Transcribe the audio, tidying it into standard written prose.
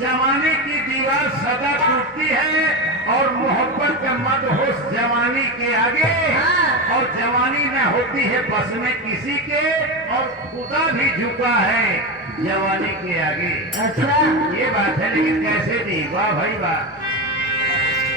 जमाने की दीवार सदा टूटती है और मोहब्बत का मदहोश जवानी के आगे और जवानी न होती है बस में किसी के और खुदा भी झुका है जवानी के आगे। अच्छा ये बात है, लेकिन कैसे दी? वाह भाई वाह।